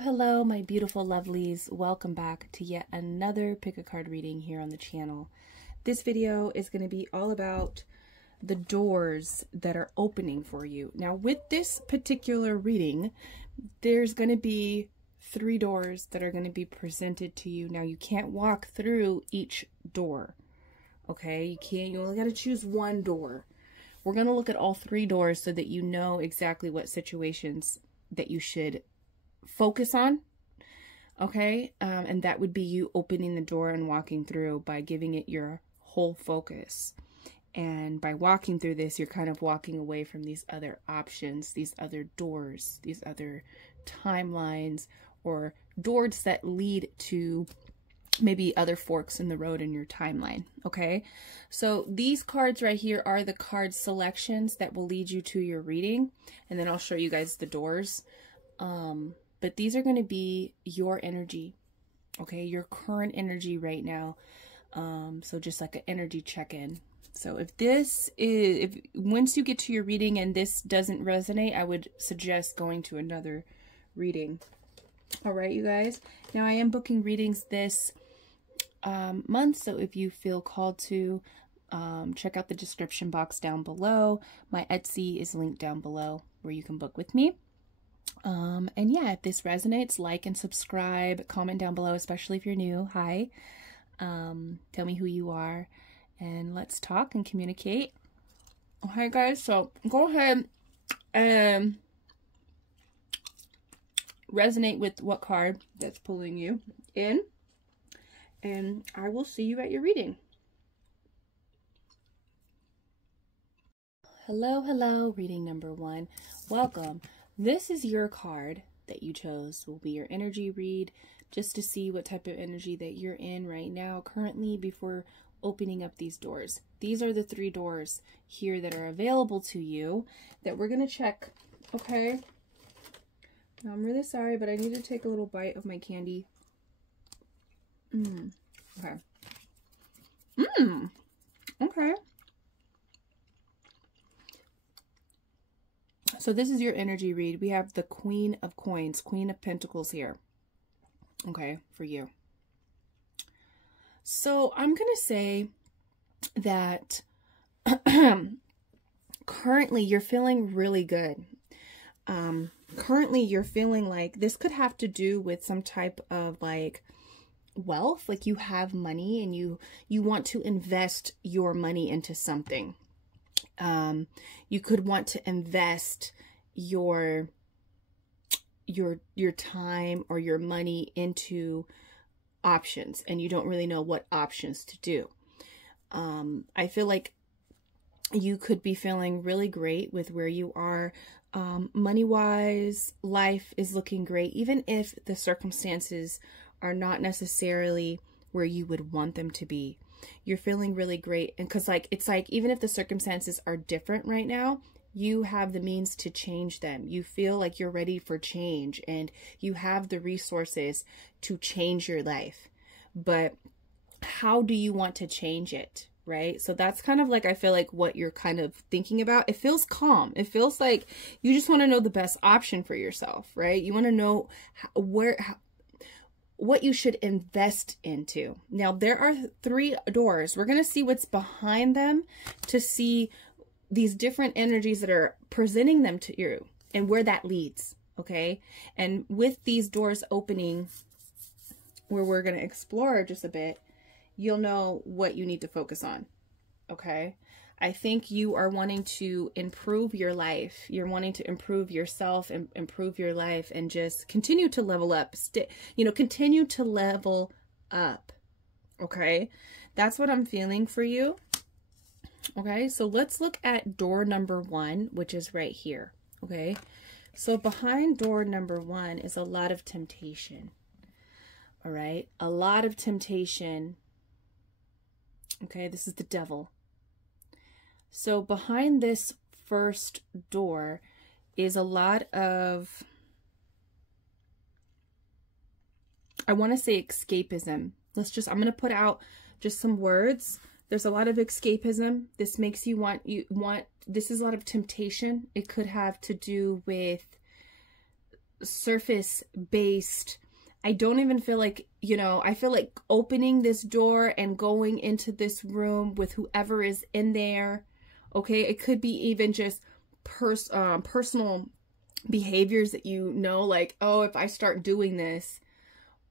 Hello, my beautiful lovelies. Welcome back to yet another pick a card reading here on the channel. This video is going to be all about the doors that are opening for you. Now, with this particular reading, there's going to be 3 doors that are going to be presented to you. Now, you can't walk through each door, okay? You only got to choose one door. We're going to look at all 3 doors so that you know exactly what situations that you should focus on, okay? And that would be you opening the door and walking through by giving it your whole focus. And by walking through this, you're kind of walking away from these other options, these other doors, these other timelines, or doors that lead to maybe other forks in the road in your timeline, okay? So these cards right here are the card selections that will lead you to your reading, and then I'll show you guys the doors. But these are going to be your energy, okay? Your current energy right now. So just like an energy check-in. So if once you get to your reading and this doesn't resonate, I would suggest going to another reading. All right, you guys. Now I am booking readings this month, so if you feel called to, check out the description box down below. My Etsy is linked down below where you can book with me. And yeah, if this resonates, like and subscribe, comment down below, especially if you're new. Hi. Tell me who you are and let's talk and communicate. Okay, guys, so go ahead and resonate with what card that's pulling you in, and I will see you at your reading. Hello, reading number 1. Welcome. This is your card that you chose. Will be your energy read, just to see what type of energy that you're in right now, currently, before opening up these doors. These are the 3 doors here that are available to you that we're going to check, okay? Now, I'm really sorry, but I need to take a little bite of my candy. Okay. Okay. So this is your energy read. We have the Queen of Coins, Queen of Pentacles here. Okay, for you. So I'm going to say that currently you're feeling really good. Currently you're feeling like this could have to do with some type of like wealth, like you have money and you want to invest your money into something. You could want to invest your time or your money into options, and you don't really know what options to do. I feel like you could be feeling really great with where you are. Money-wise, life is looking great, even if the circumstances are not necessarily where you would want them to be. You're feeling really great, and because like it's like even if the circumstances are different right now, you have the means to change them. You feel like you're ready for change and you have the resources to change your life. But how do you want to change it, right? So that's kind of like, I feel like what you're kind of thinking about. It feels calm. It feels like you just want to know the best option for yourself, right? You want to know what you should invest into. Now, there are 3 doors. We're going to see what's behind them to see these different energies that are presenting them to you and where that leads, okay? And with these doors opening, where we're going to explore just a bit, you'll know what you need to focus on, okay? I think you are wanting to improve your life. You're wanting to improve yourself and improve your life and just continue to level up. Continue to level up, okay? That's what I'm feeling for you. Okay, so let's look at door number 1, which is right here. Okay, so behind door number 1 is a lot of temptation. All right, a lot of temptation. Okay, this is the devil. So behind this first door is a lot of, I want to say escapism. I'm going to put out just some words. There's a lot of escapism. This makes you want, this is a lot of temptation. It could have to do with surface based. I don't even feel like, you know, I feel like opening this door and going into this room with whoever is in there. Okay. It could be even just personal behaviors that you know, like, oh, if I start doing this,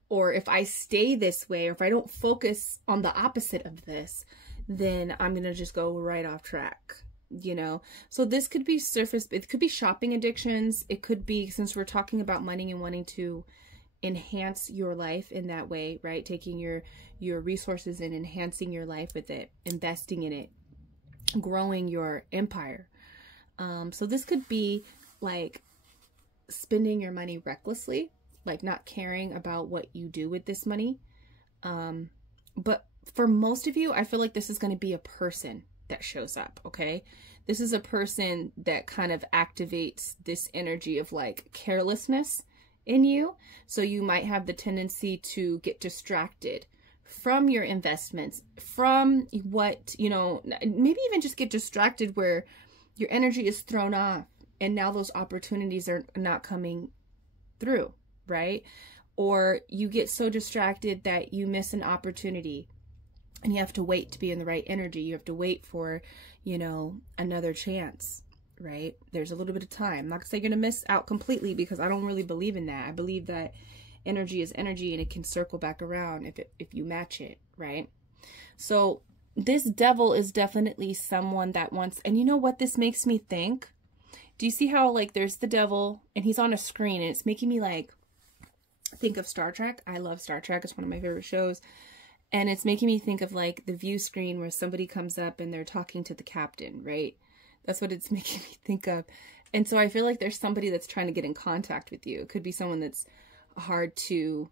or if I stay this way, or if I don't focus on the opposite of this, then I'm going to just go right off track, you know? So this could be surface, it could be shopping addictions. It could be, since we're talking about money and wanting to enhance your life in that way, right? Taking your resources and enhancing your life with it, investing in it, growing your empire. So this could be like spending your money recklessly, like not caring about what you do with this money. But for most of you, I feel like this is going to be a person that shows up. Okay. This is a person that kind of activates this energy of like carelessness in you. So you might have the tendency to get distracted from your investments, from what, you know, maybe even just get distracted where your energy is thrown off and now those opportunities are not coming through, right? Or you get so distracted that you miss an opportunity and you have to wait to be in the right energy. You have to wait for, you know, another chance, right? There's a little bit of time. I'm not gonna say you're gonna miss out completely, because I don't really believe in that. I believe that energy is energy and it can circle back around if you match it, right? So this devil is definitely someone that wants, and you know what this makes me think? Do you see how like there's the devil and he's on a screen and it's making me like think of Star Trek? I love Star Trek. It's one of my favorite shows. And it's making me think of like the view screen where somebody comes up and they're talking to the captain, right? That's what it's making me think of. And so I feel like there's somebody that's trying to get in contact with you. It could be someone that's hard to,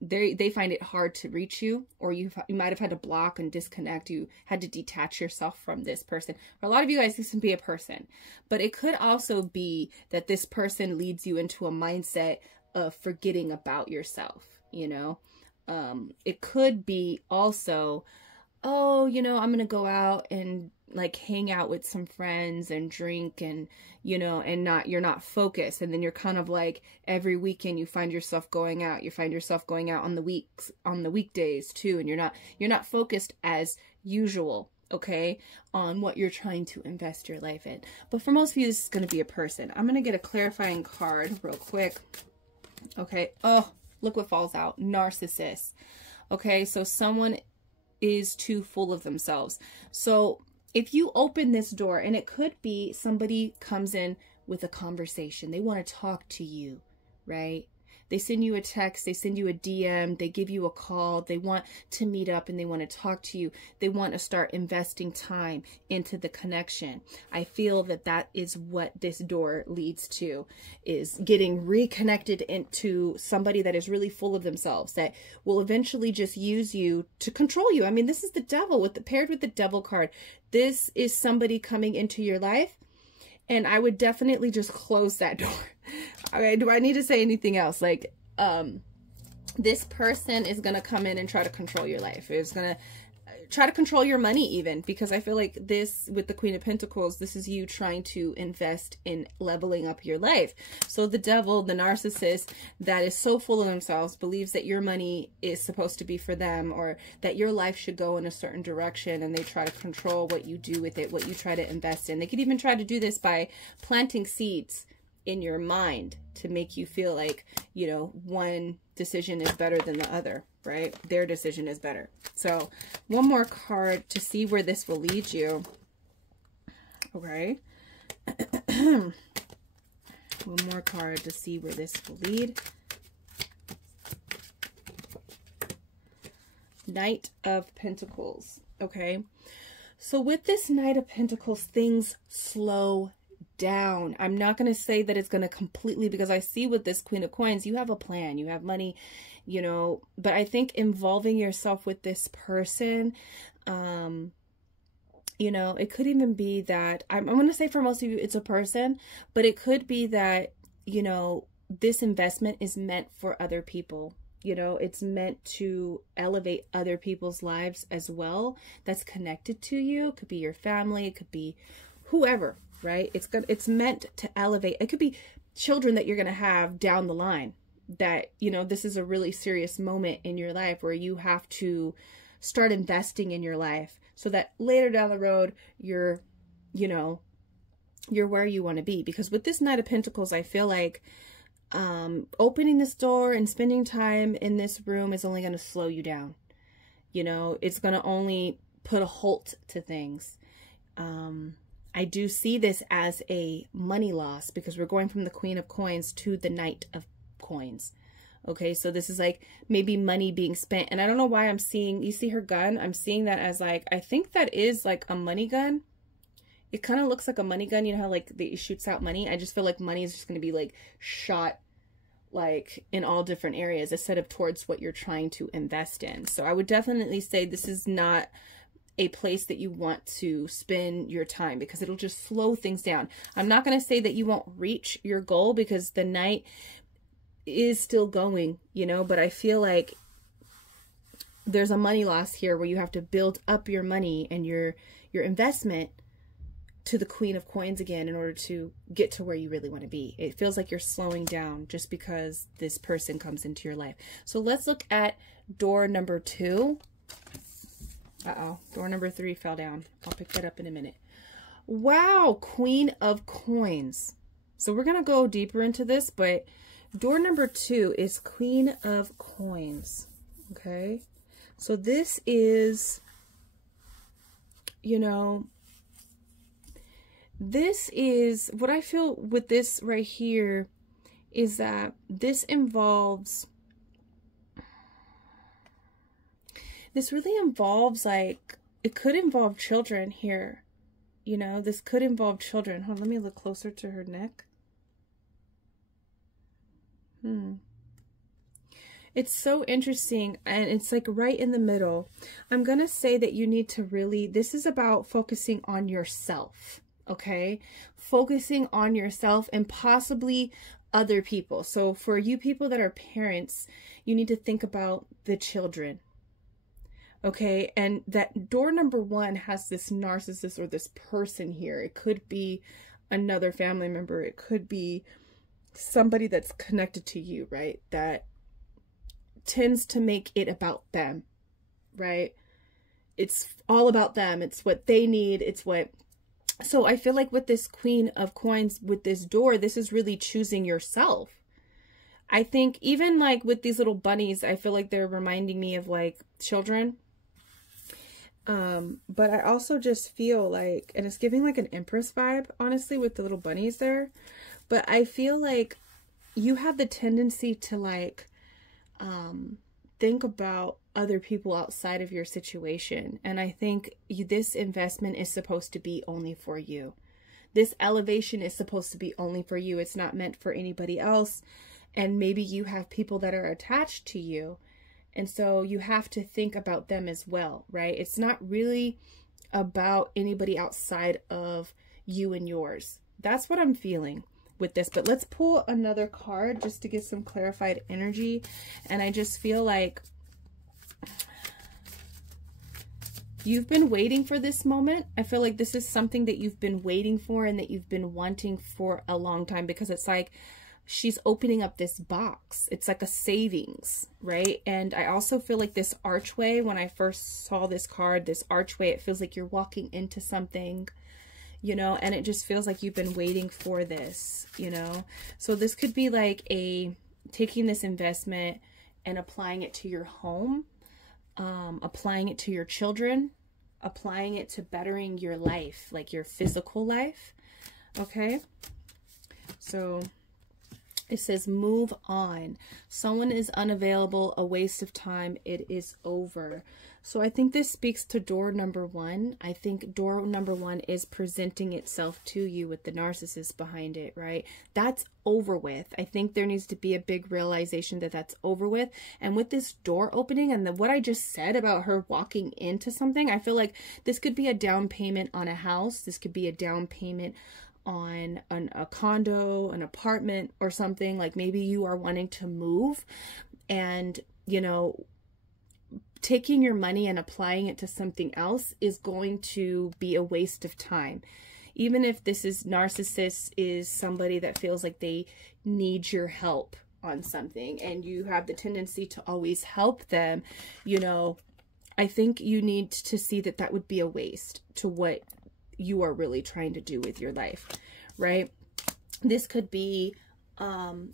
they find it hard to reach you, or you might have had to block and disconnect. You had to detach yourself from this person. For a lot of you guys, this can be a person, but it could also be that this person leads you into a mindset of forgetting about yourself, you know? It could be also, oh, you know, I'm going to go out and like hang out with some friends and drink and, you know, and you're not focused. And then you're kind of like every weekend you find yourself going out. You find yourself going out on the weekdays too. And you're not focused as usual, okay, on what you're trying to invest your life in. But for most of you, this is going to be a person. I'm going to get a clarifying card real quick. Okay. Oh, look what falls out. Narcissist. Okay. So someone is too full of themselves. So if you open this door, and it could be somebody comes in with a conversation, they want to talk to you, right? They send you a text, they send you a DM, they give you a call, they want to meet up and they want to talk to you. They want to start investing time into the connection. I feel that that is what this door leads to, is getting reconnected into somebody that is really full of themselves, that will eventually just use you to control you. I mean, this is the devil paired with the devil card. This is somebody coming into your life. And I would definitely just close that door. Okay, do I need to say anything else? Like, this person is going to come in and try to control your life. It's going to try to control your money even, because I feel like this, with the Queen of Pentacles, this is you trying to invest in leveling up your life. So the devil, the narcissist that is so full of themselves, believes that your money is supposed to be for them, or that your life should go in a certain direction, and they try to control what you do with it, what you try to invest in. They could even try to do this by planting seeds in your mind to make you feel like, you know, one decision is better than the other, right? Their decision is better. So one more card to see where this will lead you. Okay. One more card to see where this will lead. Knight of Pentacles. Okay. So with this Knight of Pentacles, things slow down. I'm not going to say that it's going to completely, because I see with this Queen of Coins, you have a plan, you have money, you know, but I think involving yourself with this person, you know, it could even be that, I'm going to say for most of you, it's a person, but it could be that, you know, this investment is meant for other people. You know, it's meant to elevate other people's lives as well. That's connected to you. It could be your family. It could be whoever. Right? It's meant to elevate. It could be children that you're going to have down the line. That, you know, this is a really serious moment in your life where you have to start investing in your life so that later down the road, you're, you know, you're where you want to be. Because with this Knight of Pentacles, I feel like opening this door and spending time in this room is only going to slow you down. You know, it's going to only put a halt to things. I do see this as a money loss because we're going from the Queen of Coins to the Knight of Coins. Okay, so this is like maybe money being spent. And I don't know why I'm seeing, you see her gun? I'm seeing that as like, I think that is like a money gun. It kind of looks like a money gun. You know how like it shoots out money? I just feel like money is just going to be like shot like in all different areas instead of towards what you're trying to invest in. So I would definitely say this is not a place that you want to spend your time because it'll just slow things down. I'm not going to say that you won't reach your goal because the Knight is still going, you know, but I feel like there's a money loss here where you have to build up your money and your investment to the Queen of Coins again in order to get to where you really want to be. It feels like you're slowing down just because this person comes into your life. So let's look at door number 2. Uh-oh, door number 3 fell down. I'll pick that up in a minute. Wow, Queen of Coins. So we're going to go deeper into this, but door number 2 is Queen of Coins. Okay. So this is, you know, this is what I feel with this right here is that this involves, this really involves like, it could involve children here. You know, this could involve children. Hold on, let me look closer to her neck. It's so interesting, and it's like right in the middle. I'm going to say that you need to really, this is about focusing on yourself, okay? Focusing on yourself and possibly other people. So for you people that are parents, you need to think about the children, okay? And that door number 1 has this narcissist or this person here. It could be another family member. It could be somebody that's connected to you, right? That tends to make it about them, right? It's all about them. It's what they need. It's what, so I feel like with this Queen of Coins, with this door, this is really choosing yourself. I think even like with these little bunnies, I feel like they're reminding me of like children. But I also just feel like, and it's giving like an Empress vibe, honestly, with the little bunnies there. But I feel like you have the tendency to like, think about other people outside of your situation. And I think this investment is supposed to be only for you. This elevation is supposed to be only for you. It's not meant for anybody else. And maybe you have people that are attached to you. And so you have to think about them as well, right? It's not really about anybody outside of you and yours. That's what I'm feeling with this. But let's pull another card just to get some clarified energy. And I just feel like you've been waiting for this moment. I feel like this is something that you've been waiting for and that you've been wanting for a long time, because it's like she's opening up this box. It's like a savings, right? And I also feel like this archway, when I first saw this card, this archway, it feels like you're walking into something, you know, and it just feels like you've been waiting for this, you know. So this could be like taking this investment and applying it to your home, applying it to your children, applying it to bettering your life, like your physical life. Okay. So it says, move on. Someone is unavailable, a waste of time. It is over. So I think this speaks to door number 1. I think door number 1 is presenting itself to you with the narcissist behind it, right? That's over with. I think there needs to be a big realization that that's over with. And with this door opening and what I just said about her walking into something, I feel like this could be a down payment on a house. This could be a down payment on a condo, an apartment, or something. Like maybe you are wanting to move, and, you know, taking your money and applying it to something else is going to be a waste of time. even if this is narcissist is somebody that feels like they need your help on something and you have the tendency to always help them, you know, I think you need to see that that would be a waste to what you are really trying to do with your life, right? This could be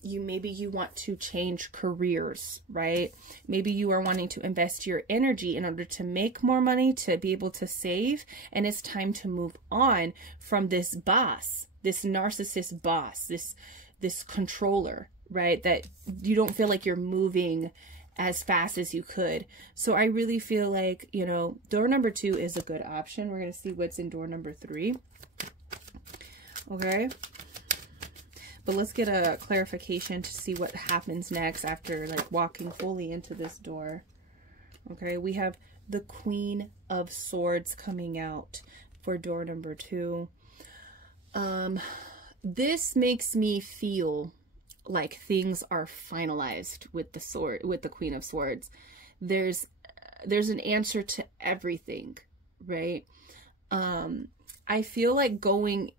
maybe you want to change careers, right? Maybe you are wanting to invest your energy in order to make more money, to be able to save, and it's time to move on from this boss, this narcissist boss, this controller, right? That you don't feel like you're moving as fast as you could. So I really feel like, you know, door number 2 is a good option. We're going to see what's in door number 3. Okay. But let's get a clarification to see what happens next after like walking fully into this door. Okay, we have the Queen of Swords coming out for door number 2. This makes me feel like things are finalized with the Queen of Swords. There's an answer to everything, right? I feel like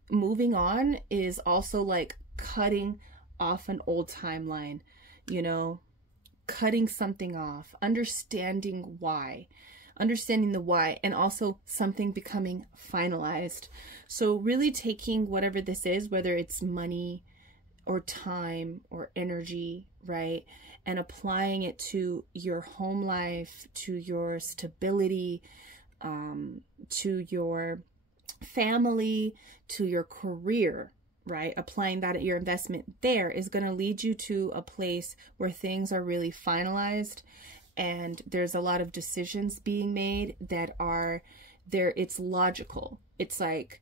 moving on is also like cutting off an old timeline, you know, cutting something off, understanding the why, and also something becoming finalized. So really taking whatever this is, whether it's money or time or energy, right, and applying it to your home life, to your stability, to your family, to your career, right? Applying that at your investment there is going to lead you to a place where things are really finalized and there's a lot of decisions being made that are there. It's logical. It's like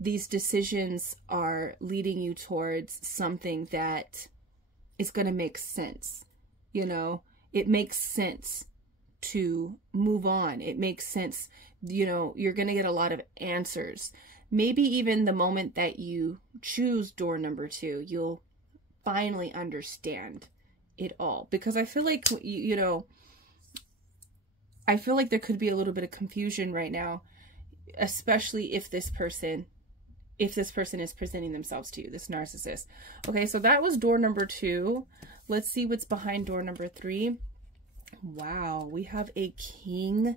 these decisions are leading you towards something that is going to make sense. You know, it makes sense to move on. It makes sense. You know, you're going to get a lot of answers. Maybe even the moment that you choose door number 2, you'll finally understand it all. Because I feel like, you know, I feel like there could be a little bit of confusion right now, especially if this person is presenting themselves to you, this narcissist. Okay, so that was door number 2. Let's see what's behind door number 3. Wow, we have a King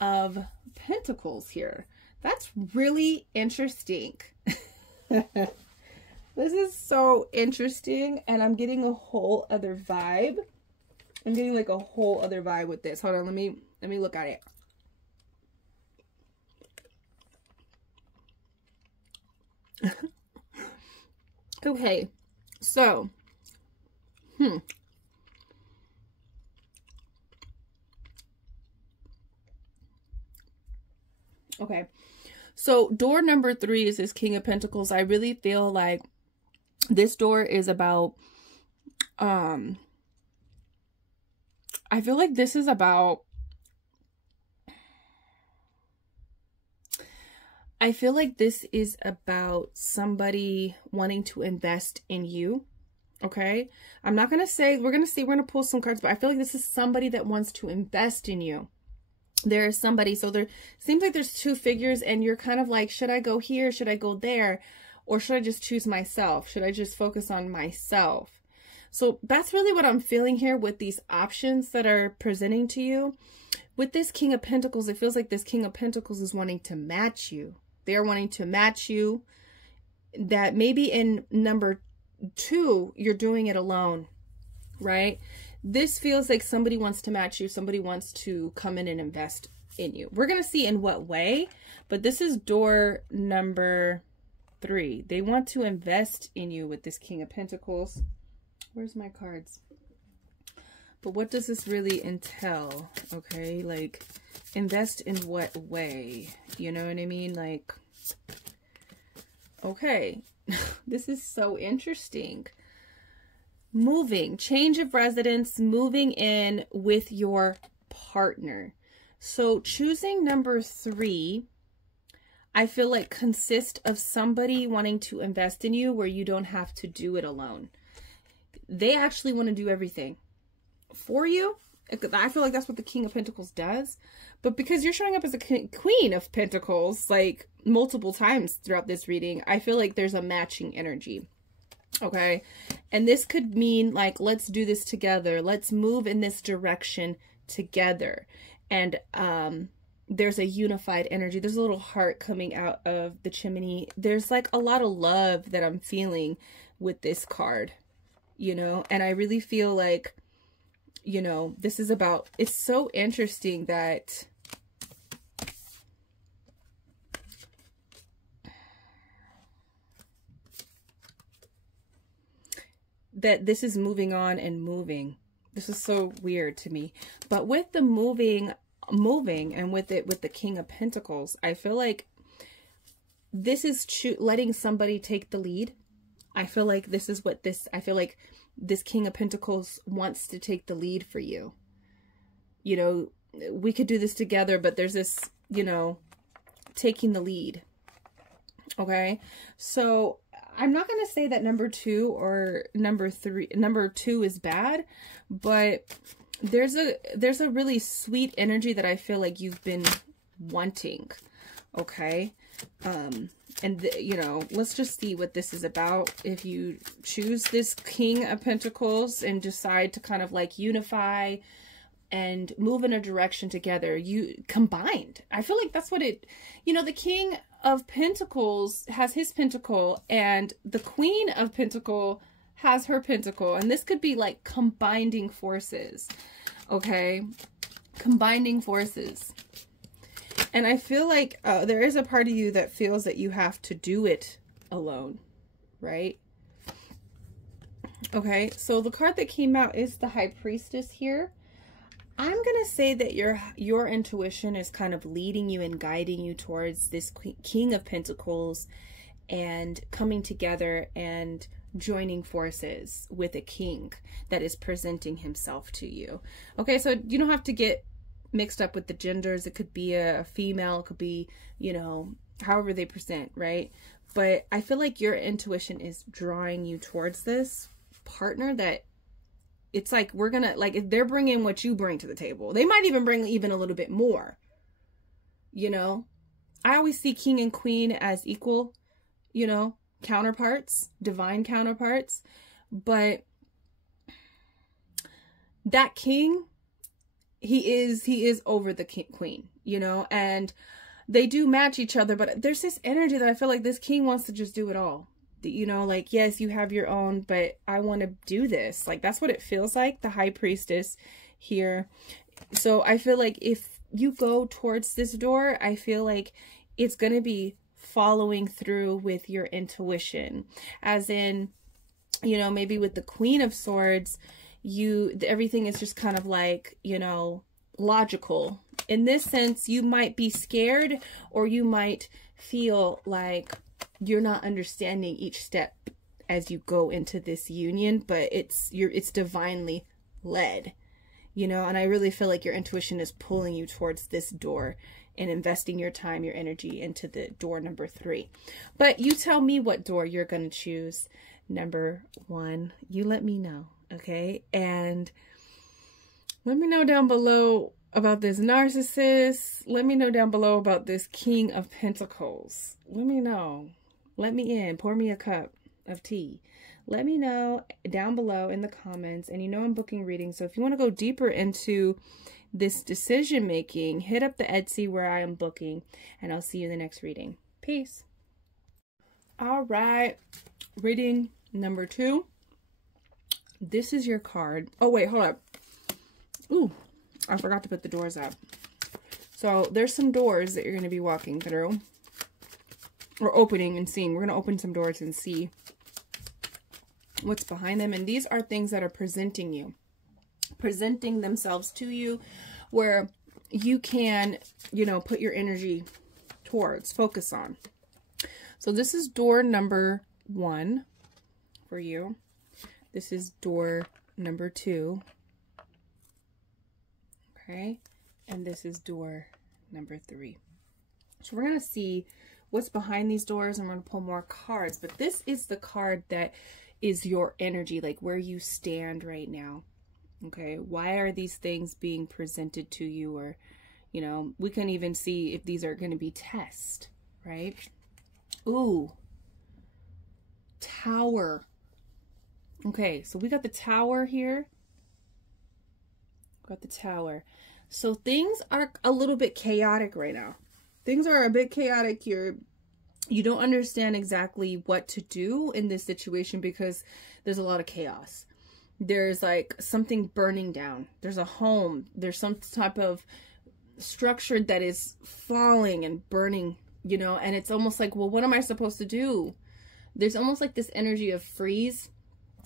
of Pentacles here. That's really interesting. This is so interesting, and I'm getting a whole other vibe. I'm getting like a whole other vibe with this. Hold on, let me look at it. Okay, so, okay, so door number 3 is this King of Pentacles. I really feel like this door is about, I feel like this is about, somebody wanting to invest in you. Okay. I'm not going to say, we're going to pull some cards, but I feel like this is somebody that wants to invest in you. There is somebody, so there seems like there's 2 figures and you're kind of like, should I go here? Should I go there? Or should I just choose myself? Should I just focus on myself? So that's really what I'm feeling here with these options that are presenting to you. With this King of Pentacles, it feels like this King of Pentacles is wanting to match you. They're wanting to match you. That maybe in number 2, you're doing it alone, right? This feels like somebody wants to match you. Somebody wants to come in and invest in you. We're going to see in what way, but this is door number 3. They want to invest in you with this King of Pentacles. Where's my cards? But what does this really entail? Okay, like invest in what way? You know what I mean? Like, okay, this is so interesting. Moving, change of residence, moving in with your partner. So choosing number 3, I feel like consists of somebody wanting to invest in you where you don't have to do it alone. They actually want to do everything for you. I feel like that's what the King of Pentacles does. But because you're showing up as a Queen of Pentacles, like multiple times throughout this reading, I feel like there's a matching energy. Okay. And this could mean like, let's do this together. Let's move in this direction together. And, there's a unified energy. There's a little heart coming out of the chimney. There's like a lot of love that I'm feeling with this card, you know, and I really feel like, you know, this is about, it's so interesting that this is moving on and moving. This is so weird to me. But with the moving and with the King of Pentacles, I feel like this is letting somebody take the lead. I feel like this is what I feel like this King of Pentacles wants to take the lead for you. You know, we could do this together, but there's this, you know, taking the lead. Okay. So I'm not going to say that number 2 or number 2 is bad, but there's a really sweet energy that I feel like you've been wanting. Okay. You know, let's just see what this is about. If you choose this King of Pentacles and decide to kind of like unify and move in a direction together, you combined. I feel like that's what it, you know, the King of Pentacles has his pentacle and the Queen of Pentacle has her pentacle. And this could be like combining forces. Okay. Combining forces. And I feel like there is a part of you that feels that you have to do it alone, right? Okay, so the card that came out is the High Priestess here. I'm going to say that your intuition is kind of leading you and guiding you towards this King of Pentacles and coming together and joining forces with a king that is presenting himself to you. Okay, so you don't have to get mixed up with the genders. It could be a female, it could be, you know, however they present, right? But I feel like your intuition is drawing you towards this partner that it's like, we're gonna, like, if they're bringing what you bring to the table, they might even bring even a little bit more, you know? I always see king and queen as equal, you know, counterparts, divine counterparts, but that king, he is over the queen, you know, and they do match each other, but there's this energy that I feel like this king wants to just do it all. You know, like, yes, you have your own, but I want to do this. Like, that's what it feels like, the High Priestess here. So I feel like if you go towards this door, I feel like it's going to be following through with your intuition. As in, you know, maybe with the Queen of Swords, everything is just kind of like, you know, logical. In this sense, you might be scared, or you might feel like you're not understanding each step as you go into this union, but it's divinely led, you know, and I really feel like your intuition is pulling you towards this door and investing your time, your energy into the door number 3. But you tell me what door you're going to choose. Number 1, you let me know. Okay. And let me know down below about this narcissist. Let me know down below about this King of Pentacles. Let me know. Let me in. Pour me a cup of tea. Let me know down below in the comments. And you know I'm booking readings, so if you want to go deeper into this decision making, hit up the Etsy where I am booking, and I'll see you in the next reading. Peace. All right. Reading number 2. This is your card. Oh, wait, hold up. Ooh, I forgot to put the doors up. So there's some doors that you're going to be walking through. Or opening and seeing. We're going to open some doors and see what's behind them. And these are things that are presenting themselves to you, where you can, you know, put your energy towards, focus on. So this is door number 1 for you. This is door number 2. Okay. And this is door number 3. So we're going to see what's behind these doors, and we're going to pull more cards. But this is the card that is your energy, like where you stand right now. Okay. Why are these things being presented to you? Or, you know, we can even see if these are going to be tests, right? Ooh, Tower. Okay, so we got the Tower here. Got the Tower. So things are a little bit chaotic right now. Things are a bit chaotic here. You don't understand exactly what to do in this situation because there's a lot of chaos. There's like something burning down. There's a home. There's some type of structure that is falling and burning, you know, and it's almost like, well, what am I supposed to do? There's almost like this energy of freeze.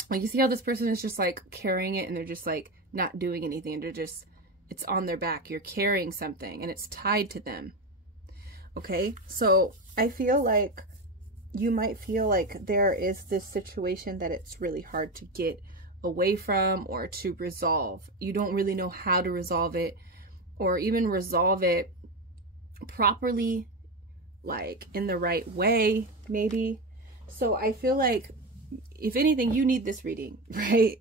Like, you see how this person is just like carrying it and they're just like not doing anything. And they're just, it's on their back. You're carrying something and it's tied to them. Okay. So I feel like you might feel like there is this situation that it's really hard to get away from or to resolve. You don't really know how to resolve it or even resolve it properly, like in the right way, maybe. So I feel like, if anything, you need this reading, right?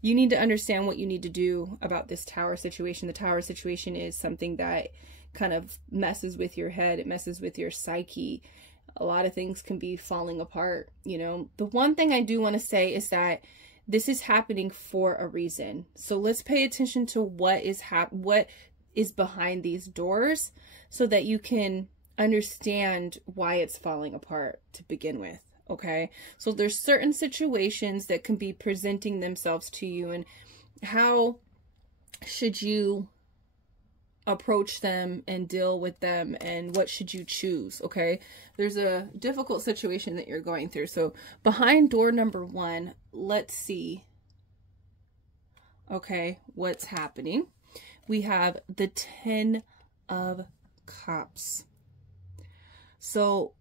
You need to understand what you need to do about this Tower situation. The Tower situation is something that kind of messes with your head. It messes with your psyche. A lot of things can be falling apart, you know. The one thing I do want to say is that this is happening for a reason. So let's pay attention to what is behind these doors so that you can understand why it's falling apart to begin with. Okay, so there's certain situations that can be presenting themselves to you, and how should you approach them and deal with them, and what should you choose? Okay, there's a difficult situation that you're going through. So behind door number 1, let's see, okay, what's happening. We have the 10 of Cups. So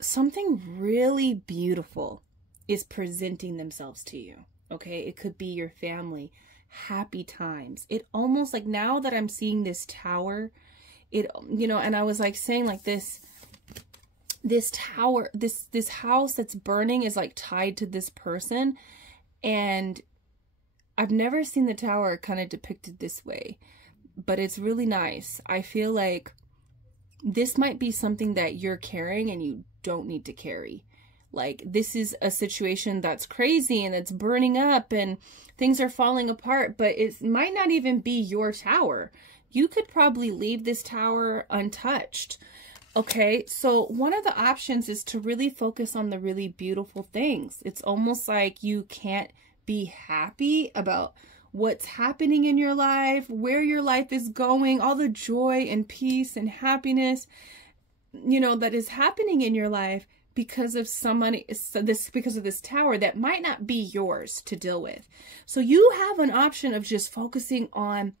something really beautiful is presenting themselves to you. Okay, it could be your family, happy times. It almost like, now that I'm seeing this Tower, it, you know, and I was like saying like this Tower, this house that's burning is like tied to this person, and I've never seen the Tower kind of depicted this way, but it's really nice. I feel like this might be something that you're carrying and you don't need to carry. Like, this is a situation that's crazy and it's burning up and things are falling apart, but it might not even be your Tower. You could probably leave this Tower untouched. Okay, so one of the options is to really focus on the really beautiful things. It's almost like you can't be happy about what's happening in your life, where your life is going, all the joy and peace and happiness, you know, that is happening in your life because of because of this Tower that might not be yours to deal with. So you have an option of just focusing on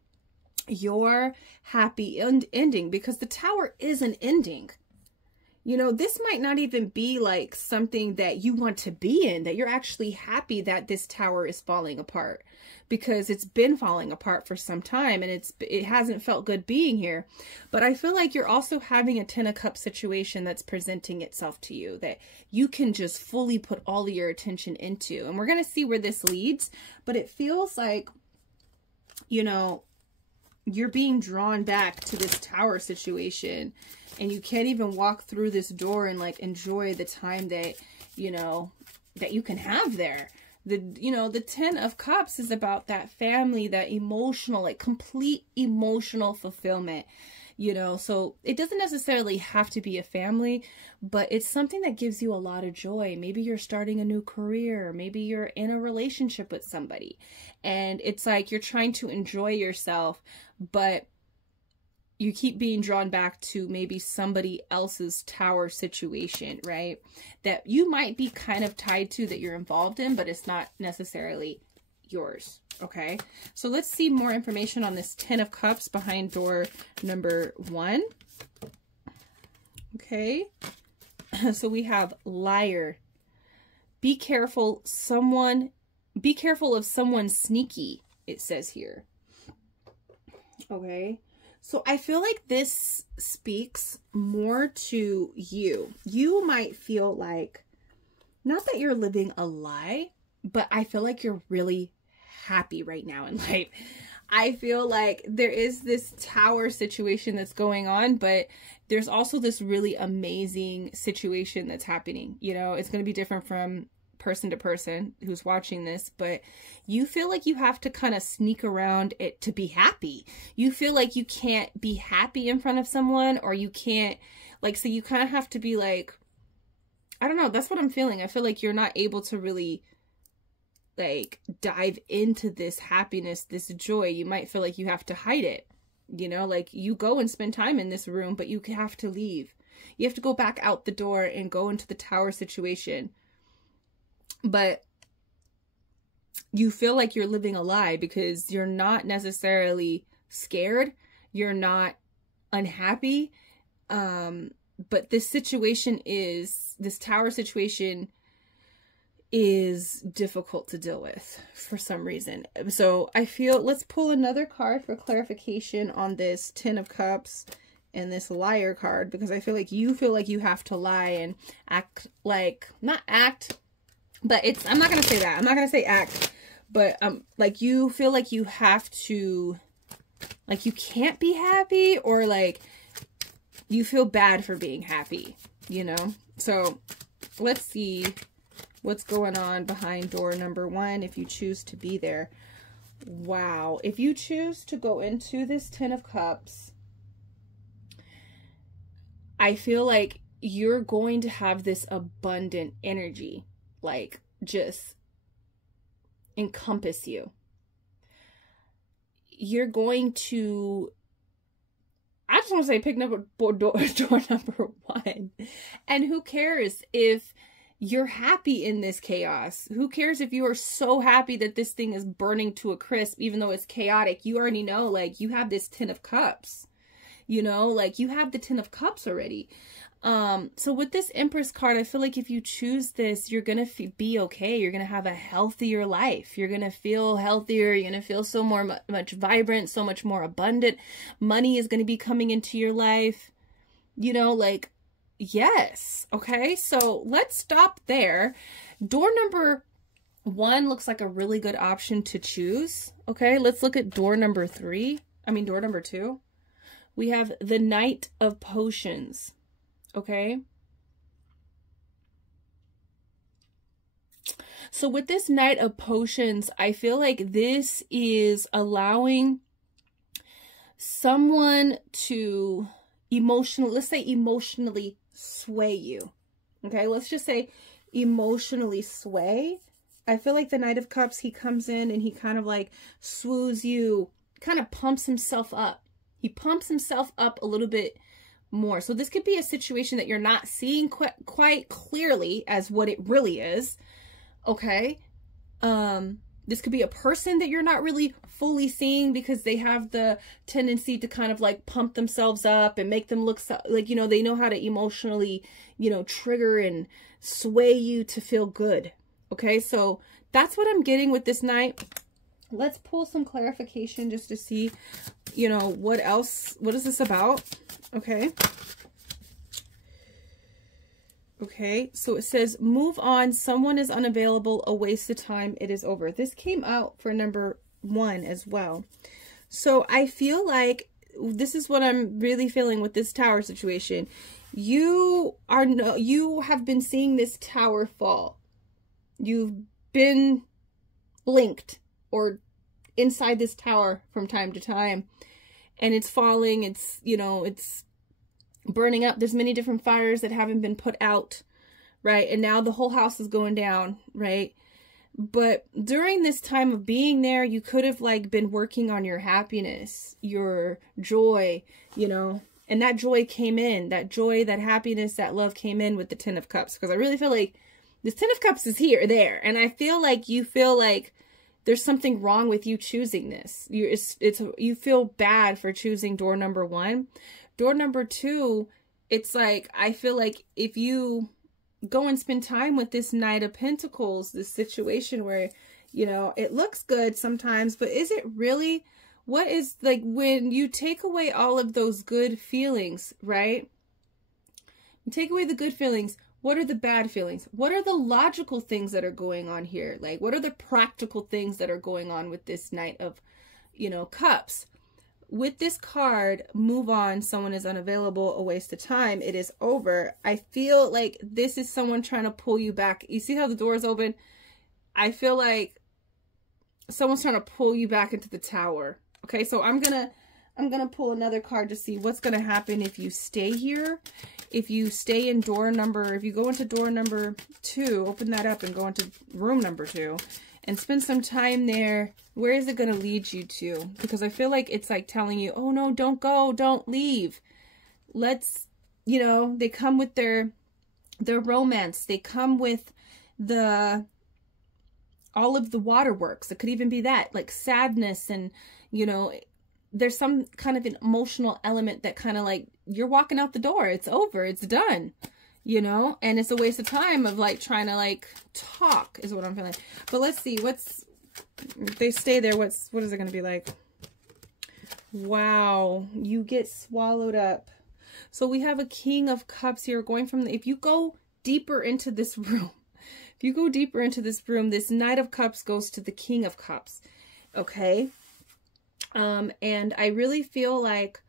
your happy ending, because the Tower is an ending. You know, this might not even be like something that you want to be in, that you're actually happy that this Tower is falling apart, because it's been falling apart for some time and it hasn't felt good being here. But I feel like you're also having a 10 of Cups situation that's presenting itself to you that you can just fully put all of your attention into. And we're going to see where this leads, but it feels like, you know, you're being drawn back to this Tower situation, and you can't even walk through this door and like enjoy the time that, you know, that you can have there. You know, the 10 of Cups is about that family, that emotional, like complete emotional fulfillment, you know. So it doesn't necessarily have to be a family, but it's something that gives you a lot of joy. Maybe you're starting a new career. Maybe you're in a relationship with somebody and it's like you're trying to enjoy yourself, but you keep being drawn back to maybe somebody else's Tower situation, right? That you might be kind of tied to, that you're involved in, but it's not necessarily yours, okay? So let's see more information on this 10 of Cups behind door number 1. Okay, so we have Liar. Be careful of someone sneaky, it says here. Okay. So I feel like this speaks more to you. You might feel like, not that you're living a lie, but I feel like you're really happy right now in life. I feel like there is this tower situation that's going on, but there's also this really amazing situation that's happening. You know, it's going to be different from person to person who's watching this, but you feel like you have to kind of sneak around it to be happy. You feel like you can't be happy in front of someone, or you can't, like, so you kind of have to be like, I don't know, that's what I'm feeling. I feel like you're not able to really like dive into this happiness, this joy. You might feel like you have to hide it, you know, like you go and spend time in this room, but you have to leave. You have to go back out the door and go into the tower situation. But you feel like you're living a lie because you're not necessarily scared. You're not unhappy. But this situation is, this tower situation is difficult to deal with for some reason. So I feel, let's pull another card for clarification on this Ten of Cups and this Liar card, because I feel like you have to lie and act like, not act, but it's, I'm not going to say that. I'm not going to say act, but like you feel like you have to, like you can't be happy, or like you feel bad for being happy, you know? So let's see what's going on behind door number 1 if you choose to be there. Wow. If you choose to go into this Ten of Cups, I feel like you're going to have this abundant energy, like just encompass you. You're going to, I just want to say, pick door number 1. And who cares if you're happy in this chaos? Who cares if you are so happy that this thing is burning to a crisp, even though it's chaotic? You already know, like, you have this Ten of Cups, you know, like you have the Ten of Cups already. So with this Empress card, I feel like if you choose this, you're going to be okay. You're going to have a healthier life. You're going to feel healthier. You're going to feel so much vibrant, so much more abundant. Money is going to be coming into your life, you know, like, yes. Okay. So let's stop there. Door number 1 looks like a really good option to choose. Okay. Let's look at door number 2. We have the Knight of Potions. Okay. So with this Knight of Potions, I feel like this is allowing someone to let's say emotionally sway you. Okay. Let's just say emotionally sway. I feel like the Knight of Cups, he comes in and he kind of like swoos you, kind of pumps himself up. He pumps himself up a little bit more. So this could be a situation that you're not seeing quite clearly as what it really is. Okay. This could be a person that you're not really fully seeing because they have the tendency to kind of like pump themselves up and make them look so, like, you know, they know how to emotionally, you know, trigger and sway you to feel good. Okay. So that's what I'm getting with this Knight. Let's pull some clarification just to see, you know, what else, what is this about? Okay. Okay, so it says, move on. Someone is unavailable. A waste of time. It is over. This came out for number 1 as well. So I feel like this is what I'm really feeling with this tower situation. You have been seeing this tower fall. You've been linked or inside this tower from time to time, and it's falling. It's, you know, it's burning up. There's many different fires that haven't been put out, right? And now the whole house is going down, right? But during this time of being there, you could have like been working on your happiness, your joy, you know, and that joy came in, that joy, that happiness, that love came in with the Ten of Cups. Because I really feel like this Ten of Cups is there. And I feel like you feel like there's something wrong with you choosing this. You feel bad for choosing door number 1. Door number 2, it's like, I feel like if you go and spend time with this Knight of Pentacles, this situation where, you know, it looks good sometimes, but is it really? What is, like, when you take away all of those good feelings, right? You take away the good feelings. What are the bad feelings? What are the logical things that are going on here? Like, what are the practical things that are going on with this Knight of, you know, cups. With this card, move on, someone is unavailable, a waste of time, it is over. I feel like this is someone trying to pull you back. You see how the door is open? I feel like someone's trying to pull you back into the tower. Okay, so I'm gonna pull another card to see what's gonna happen if you stay here. If you stay in door number, if you go into door number 2, open that up and go into room number 2 and spend some time there. Where is it going to lead you to? Because I feel like it's like telling you, oh no, don't go, don't leave. Let's, you know, they come with their romance. They come with all of the waterworks. It could even be that, like sadness, and, you know, there's some kind of an emotional element that kind of like, you're walking out the door. It's over. It's done. You know, and it's a waste of time of like trying to like talk is what I'm feeling. But let's see if they stay there. What is it going to be like? Wow. You get swallowed up. So we have a King of Cups here going from if you go deeper into this room, this Knight of Cups goes to the King of Cups. Okay. And I really feel like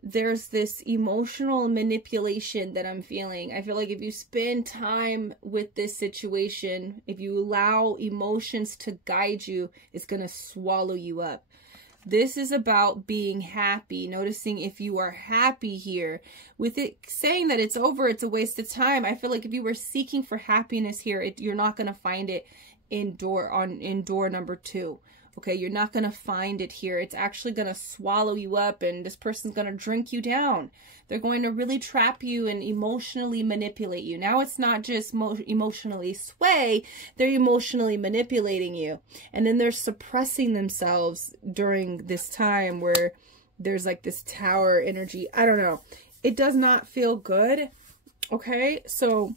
there's this emotional manipulation that I'm feeling. I feel like if you spend time with this situation, if you allow emotions to guide you, it's going to swallow you up. This is about being happy, noticing if you are happy here. With it saying that it's over, it's a waste of time. I feel like if you were seeking for happiness here, you're not going to find it in door number 2. Okay, you're not going to find it here. It's actually going to swallow you up, and this person's going to drink you down. They're going to really trap you and emotionally manipulate you. Now it's not just emotionally sway, they're emotionally manipulating you. And then they're suppressing themselves during this time where there's like this tower energy. I don't know. It does not feel good. Okay, so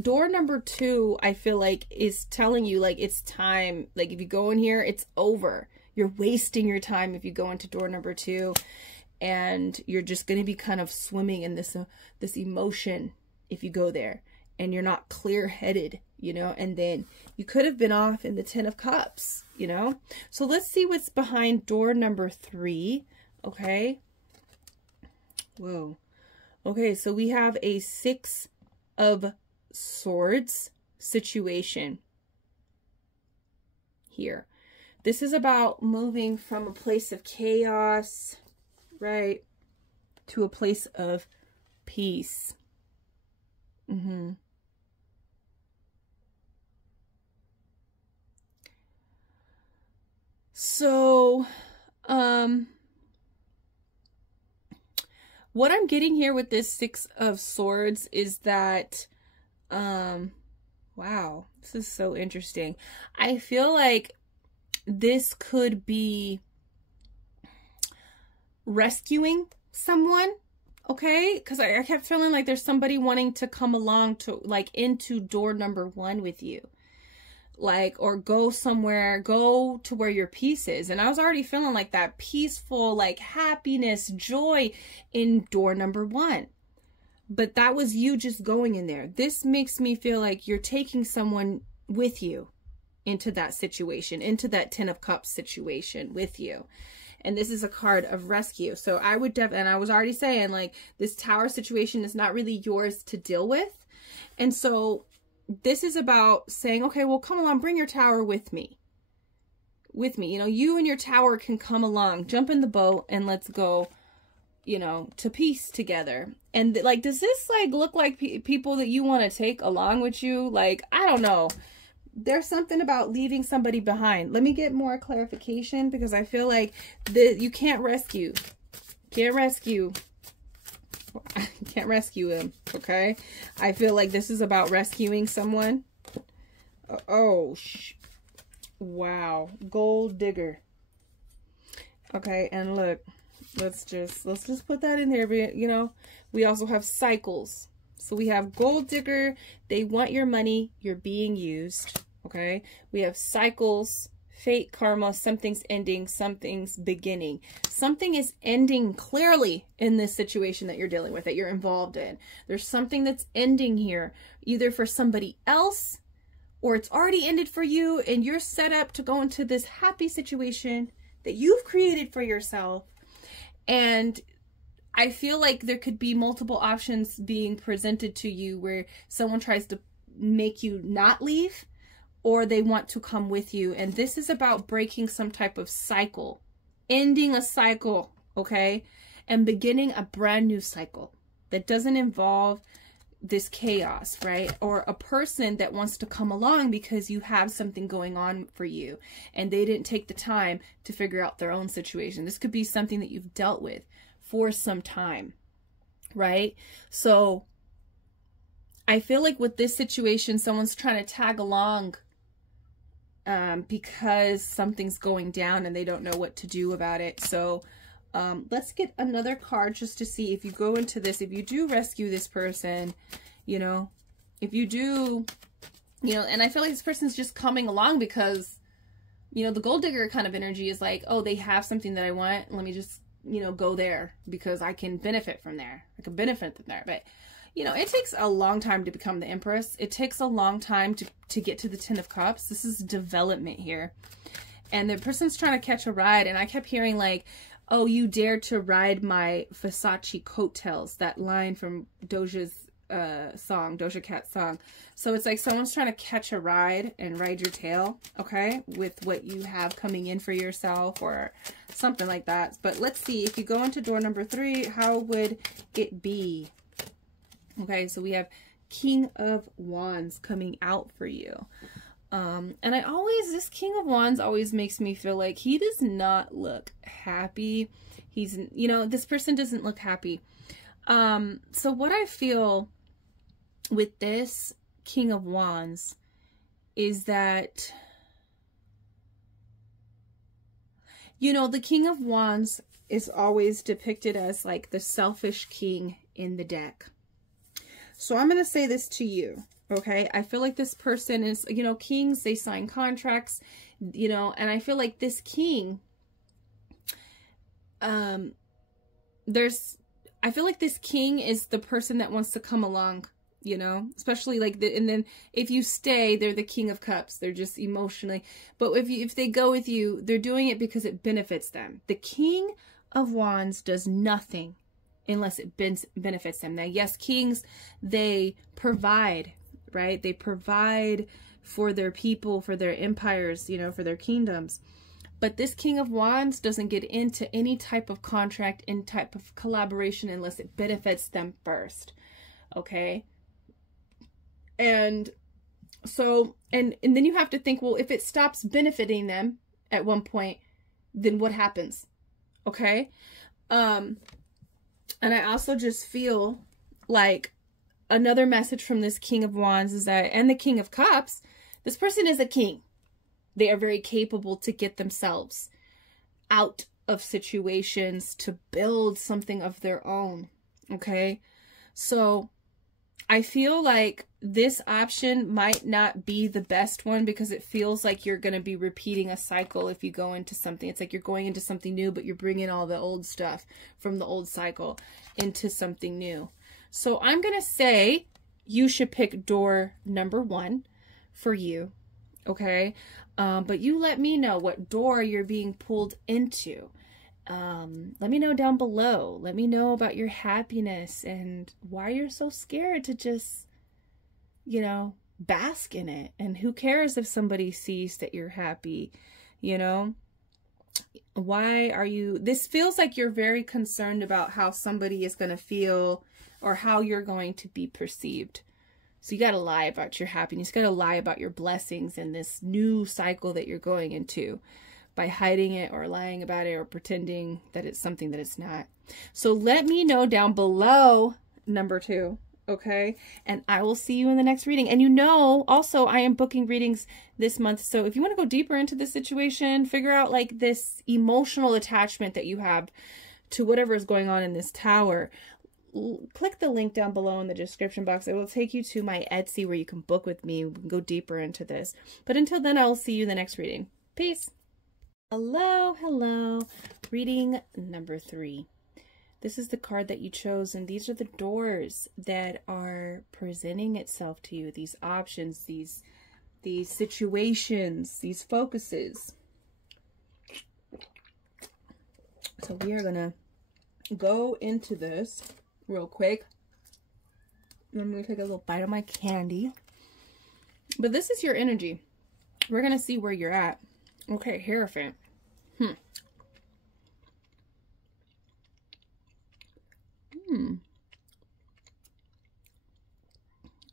door number 2, I feel like, is telling you, like, it's time. Like, if you go in here, it's over. You're wasting your time if you go into door number 2. And you're just going to be kind of swimming in this emotion if you go there. And you're not clear-headed, you know. And then you could have been off in the 10 of Cups, you know. So let's see what's behind door number 3. Okay. Whoa. Okay, so we have a 6 of Swords situation here. This is about moving from a place of chaos, right, to a place of peace. So, what I'm getting here with this 6 of Swords is that wow, this is so interesting. I feel like this could be rescuing someone, okay? Because I kept feeling like there's somebody wanting to come along to, like, into door number 1 with you. Like, or go somewhere, go to where your peace is. And I was already feeling like that peaceful, like, happiness, joy in door number 1. But that was you just going in there. This makes me feel like you're taking someone with you into that situation, into that 10 of Cups situation with you. And this is a card of rescue. So I would and I was already saying, like, this tower situation is not really yours to deal with. And so this is about saying, okay, well, come along, bring your tower with me. You know, you and your tower can come along, jump in the boat, and let's go, you know, to peace together. And like, does this like look like people that you want to take along with you? Like, I don't know. There's something about leaving somebody behind. Let me get more clarification, because I feel like you can't rescue. Can't rescue him, okay? I feel like this is about rescuing someone. Wow. Gold digger. Okay, and look. Let's just put that in there. But, you know, we also have cycles. So we have gold digger. They want your money. You're being used. Okay. We have cycles, fate, karma. Something's ending. Something's beginning. Something is ending clearly in this situation that you're dealing with, that you're involved in. There's something that's ending here, either for somebody else, or it's already ended for you and you're set up to go into this happy situation that you've created for yourself. And I feel like there could be multiple options being presented to you where someone tries to make you not leave, or they want to come with you. And this is about breaking some type of cycle, ending a cycle, okay? And beginning a brand new cycle that doesn't involve this chaos, right? Or a person that wants to come along because you have something going on for you and they didn't take the time to figure out their own situation. This could be something that you've dealt with for some time, right? So I feel like with this situation, someone's trying to tag along because something's going down and they don't know what to do about it. So let's get another card just to see if you go into this, if you do rescue this person, you know, if you do, you know, and I feel like this person's just coming along because, you know, the gold digger kind of energy is like, oh, they have something that I want. Let me just, you know, go there because I can benefit from there. I can benefit from there. But, you know, it takes a long time to become the Empress. It takes a long time to get to the Ten of Cups. This is development here. And the person's trying to catch a ride. And I kept hearing like, oh, you dare to ride my Versace coattails, that line from Doja Cat's song. So it's like someone's trying to catch a ride and ride your tail, okay, with what you have coming in for yourself or something like that. But let's see, if you go into door number 3, how would it be? Okay, so we have King of Wands coming out for you. And this King of Wands always makes me feel like he does not look happy. He's, you know, this person doesn't look happy. So what I feel with this King of Wands is that, you know, the King of Wands is always depicted as like the selfish king in the deck. So I'm going to say this to you. Okay, I feel like this person is, you know, kings, they sign contracts, you know, and I feel like this king, I feel like this king is the person that wants to come along, you know, especially like and then if you stay, they're the King of Cups. They're just emotionally, but if they go with you, they're doing it because it benefits them. The King of Wands does nothing unless it benefits them. Now, yes, kings, they provide, right? They provide for their people, for their empires, you know, for their kingdoms. But this King of Wands doesn't get into any type of contract, any type of collaboration unless it benefits them first. Okay? And so, and then you have to think, well, if it stops benefiting them at one point, then what happens? Okay? And I also just feel like another message from this King of Wands is that, and the King of Cups, this person is a king. They are very capable to get themselves out of situations, to build something of their own. Okay? So I feel like this option might not be the best one because it feels like you're going to be repeating a cycle if you go into something. It's like you're going into something new, but you're bringing all the old stuff from the old cycle into something new. So I'm going to say you should pick door number 1 for you. Okay? But you let me know what door you're being pulled into. Let me know down below. Let me know about your happiness and why you're so scared to just, you know, bask in it. And who cares if somebody sees that you're happy, you know? Why are you, this feels like you're very concerned about how somebody is going to feel or how you're going to be perceived. So you got to lie about your happiness. You got to lie about your blessings in this new cycle that you're going into by hiding it or lying about it or pretending that it's something that it's not. So let me know down below number 2, okay? And I will see you in the next reading. And you know, also I am booking readings this month. So if you want to go deeper into this situation, figure out like this emotional attachment that you have to whatever is going on in this tower, click the link down below in the description box. It will take you to my Etsy where you can book with me. We can go deeper into this. But until then, I will see you in the next reading. Peace. Hello, hello. Reading number 3. This is the card that you chose, and these are the doors that are presenting itself to you. These options, these situations, these focuses. So we are gonna go into this real quick. I'm gonna take a little bite of my candy. But this is your energy. We're gonna see where you're at. Okay, Hierophant.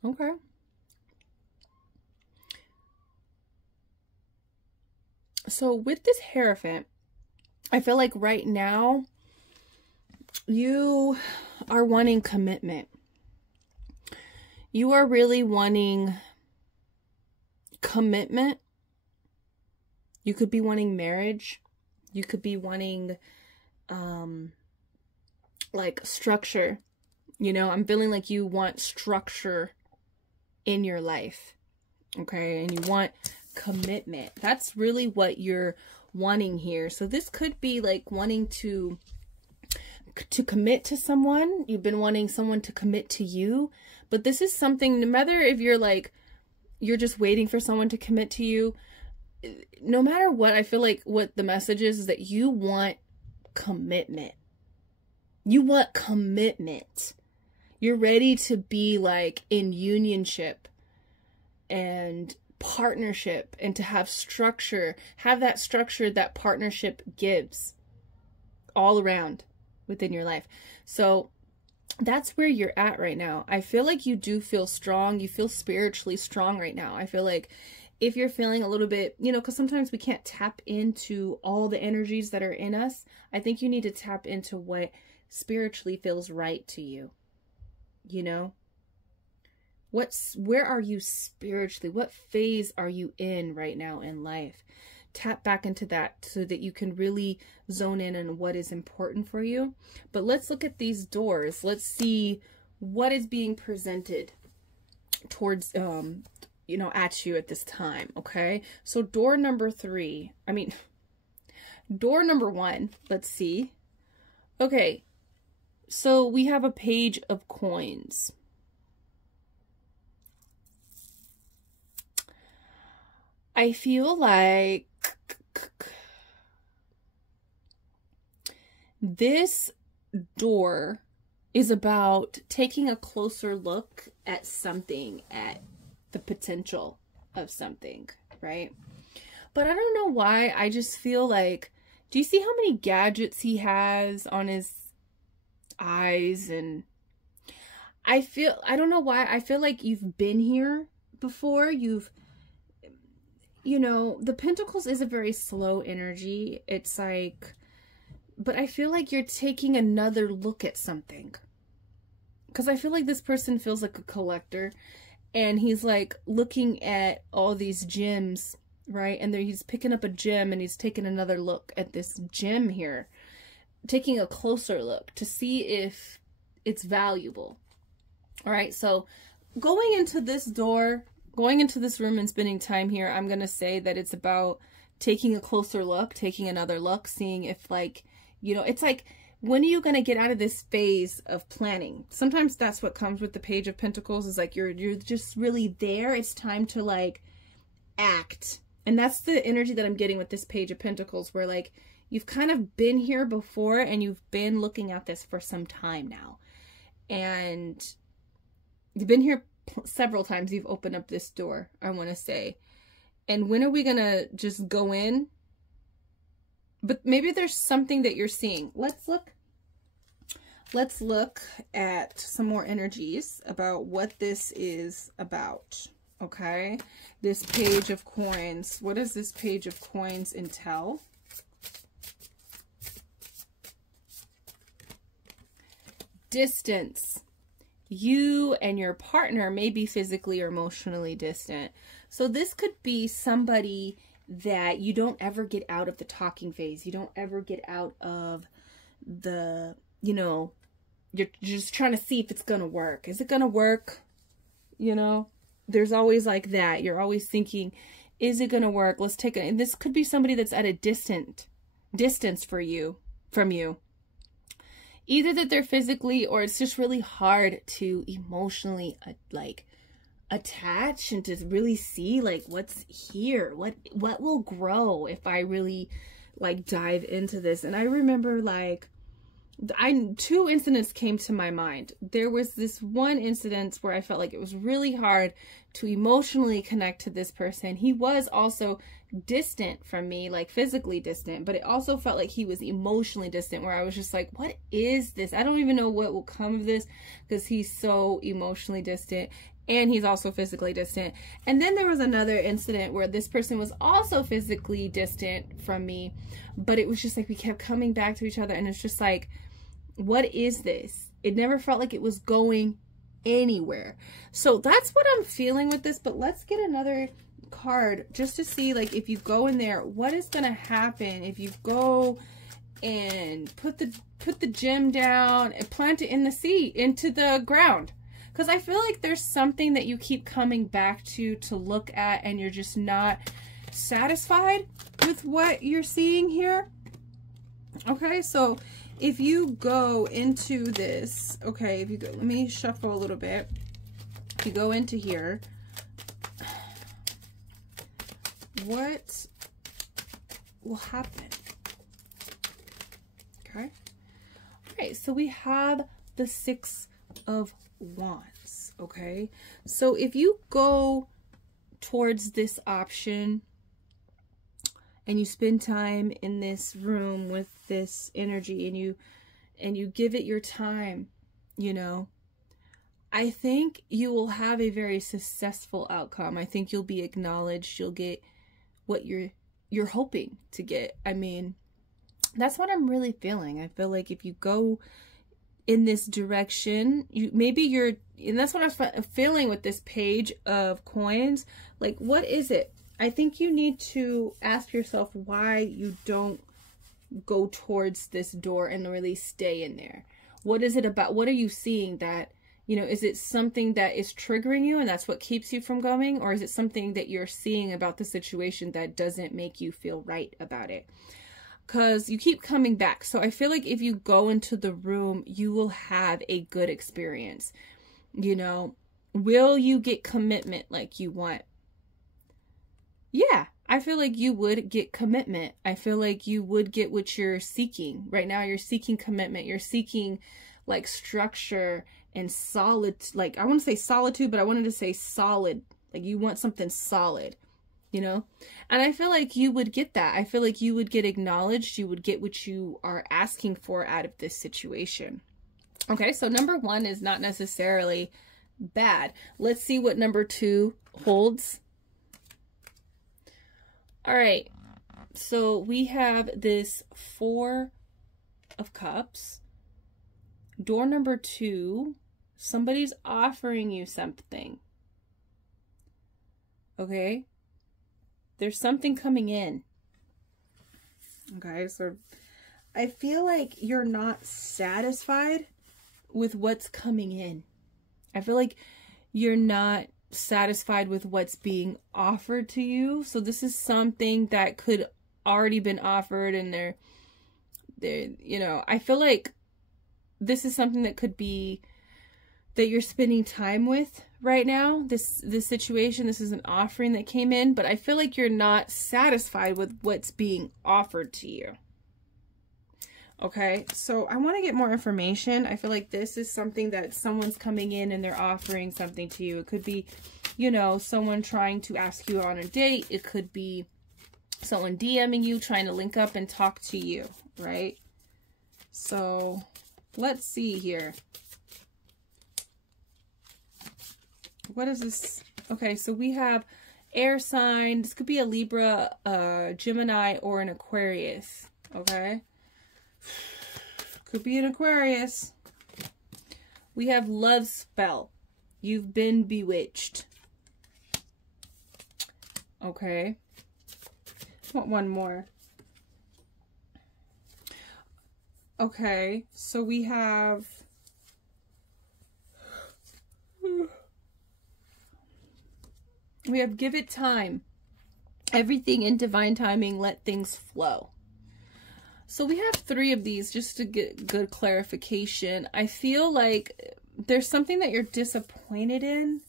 Okay. So with this Hierophant, I feel like right now you are wanting commitment. You are really wanting commitment. You could be wanting marriage. You could be wanting like structure. You know, I'm feeling like you want structure in your life. Okay, and you want commitment. That's really what you're wanting here. So this could be like wanting to commit to someone. You've been wanting someone to commit to you, but this is something, no matter if you're like, you're just waiting for someone to commit to you, no matter what, I feel like what the message is that you want commitment. You want commitment. You're ready to be like in unionship and partnership, and to have structure, have that structure that partnership gives all around within your life. So that's where you're at right now. I feel like you do feel strong. You feel spiritually strong right now. I feel like if you're feeling a little bit, you know, because sometimes we can't tap into all the energies that are in us. I think you need to tap into what spiritually feels right to you. You know? Where are you spiritually? What phase are you in right now in life? Tap back into that so that you can really zone in on what is important for you. But let's look at these doors. Let's see what is being presented towards, you know, at you at this time. Okay. So door number 1, let's see. Okay. So we have a Page of Coins. I feel like this door is about taking a closer look at something, at the potential of something, right? But I don't know why, I just feel like, do you see how many gadgets he has on his eyes? And I don't know why, I feel like you've been here before. You know, the Pentacles is a very slow energy. It's like, but I feel like you're taking another look at something. Because I feel like this person feels like a collector. And he's like looking at all these gems, right? And he's picking up a gem and he's taking another look at this gem here. Taking a closer look to see if it's valuable. All right, so going into this door, going into this room and spending time here, I'm going to say that it's about taking a closer look, taking another look, seeing if, like, you know, it's like, when are you going to get out of this phase of planning? Sometimes that's what comes with the Page of Pentacles, is like you're just really there. It's time to like act. And that's the energy that I'm getting with this Page of Pentacles, where like you've kind of been here before and you've been looking at this for some time now. And you've been here several times. You've opened up this door, I want to say. And when are we going to just go in? But maybe there's something that you're seeing. Let's look at some more energies about what this is about. Okay. This Page of Coins. What does this Page of Coins entail? Distance. You and your partner may be physically or emotionally distant. So this could be somebody that you don't ever get out of the talking phase. You don't ever get out of the, you know, you're just trying to see if it's going to work. Is it going to work? You know, there's always like that. You're always thinking, is it going to work? Let's take it. And this could be somebody that's at a distance from you. Either that they're physically, or it's just really hard to emotionally like attach and to really see like what's here, what will grow if I really like dive into this. And I remember like two incidents came to my mind. There was this one incident where I felt like it was really hard to emotionally connect to this person. He was also distant from me, like physically distant, but it also felt like he was emotionally distant, where I was just like, what is this? I don't even know what will come of this, because he's so emotionally distant and he's also physically distant. And then there was another incident where this person was also physically distant from me, but it was just like we kept coming back to each other, and it's just like, what is this? It never felt like it was going anywhere. So that's what I'm feeling with this. But let's get another card just to see, like, if you go in there, what is going to happen if you go and put the gem down and plant it in the sea, into the ground. Because I feel like there's something that you keep coming back to look at, and you're just not satisfied with what you're seeing here. Okay, so if you go into this, okay, if you go, let me shuffle a little bit. If you go into here, what will happen? Okay. All right, so we have the Six of Wands, okay? So if you go towards this option and you spend time in this room with this energy, and you give it your time, you know, I think you will have a very successful outcome. I think you'll be acknowledged. You'll get what you're hoping to get. I mean, that's what I'm really feeling. I feel like if you go in this direction, and that's what I'm feeling with this Page of Coins. Like, what is it? I think you need to ask yourself why you don't go towards this door and really stay in there. What is it about? What are you seeing that, you know, is it something that is triggering you and that's what keeps you from going? Or is it something that you're seeing about the situation that doesn't make you feel right about it? Because you keep coming back. So I feel like if you go into the room, you will have a good experience. You know, will you get commitment like you want? Yeah, I feel like you would get commitment. I feel like you would get what you're seeking. Right now, you're seeking commitment. You're seeking like structure and solid. Like, I want to say solitude, but I wanted to say solid. Like, you want something solid, you know? And I feel like you would get that. I feel like you would get acknowledged. You would get what you are asking for out of this situation. Okay, so number one is not necessarily bad. Let's see what number two holds. All right, so we have this Four of Cups. Door number two, somebody's offering you something. Okay? There's something coming in. Okay, so I feel like you're not satisfied with what's coming in. I feel like you're not satisfied with what's being offered to you. So this is something that could already been offered, and they're you know, I feel like this is something that could be that you're spending time with right now. This situation, this is an offering that came in, but I feel like you're not satisfied with what's being offered to you. Okay, so I want to get more information. I feel like this is something that someone's coming in and they're offering something to you. It could be, you know, someone trying to ask you on a date. It could be someone DMing you, trying to link up and talk to you, right? So let's see here. What is this? Okay, so we have air sign. This could be a Libra, Gemini, or an Aquarius, okay? Could be an Aquarius. We have love spell. You've been bewitched. Okay. I want one more. Okay, so we have give it time. Everything in divine timing, let things flow. So we have three of these just to get good clarification. I feel like there's something that you're disappointed in.